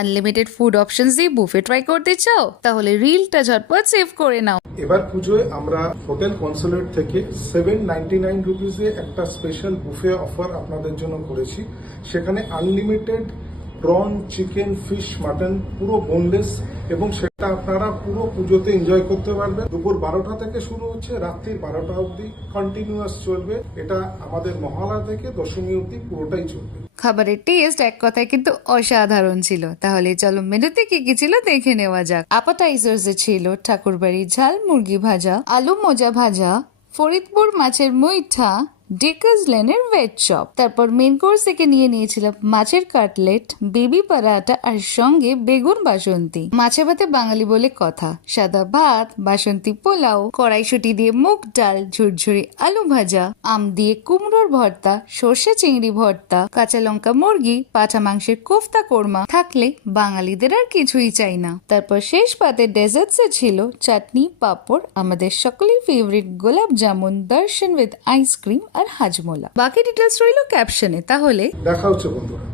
Unlimited food options দিয়ে buffet try করতে চাও? তাহলে রিলটা ঝটপট সেভ করে নাও। এবার পুজোয় আমরা হোটেল কনসুলেট থেকে 799 রুপিসে একটা স্পেশাল বুফে অফার আপনাদের জন্য করেছি। সেখানে unlimited prawn, chicken, fish, mutton পুরো বোনলেস, এবং সেটা আপনারা পুরো পুজোতে এনজয় করতে পারবেন। দুপুর 12টা থেকে শুরু হচ্ছে, রাত্রি 12টা অবধি কন্টিনিউয়াস চলবে। এটা আমাদের মহালয়া থেকে দশমী অবধি পুরোটাই চলবে। খাবারের টেস্ট এক কথায় কিন্তু অসাধারণ ছিল। তাহলে চলো মেনুতে কি কি ছিল দেখে নেওয়া যাক। অ্যাপাটাইজার্সে ছিল ঠাকুরবাড়ির ঝাল মুরগি ভাজা, আলু মোজা ভাজা, ফরিদপুর মাছের মুইঠা, ডেকাজ লেনের ভেজ চপ। তারপর মেন কোর্স থেকে নিয়েছিলাম মাছের কাটলেট, বেবি পরাটা আর সঙ্গে বেগুন বাসন্তী। মাছে ভাতে বাঙালি বলে কথা, সাদা ভাত, বাসন্তী পোলাও, কড়াইশুটি দিয়ে মুগ ডাল, ঝুরঝুরি আলু ভাজা, আম দিয়ে কুমড়োর ভর্তা, সর্ষে চিংড়ি ভর্তা, কাঁচা লঙ্কা মুরগি, পাঁঠা মাংসের কোফতা কোরমা থাকলে বাঙালিদের আর কিছুই চাই না। তারপর শেষ পাতে ডেজার্টসে ছিল চাটনি, পাঁপড়, আমাদের সকলের ফেভারিট গোলাপ জামুন, দর্শন উইথ আইসক্রিম আর হাজমোলা। বাকি ডিটেলস রইল ক্যাপশনে। তাহলে দেখা হচ্ছে বন্ধুরা।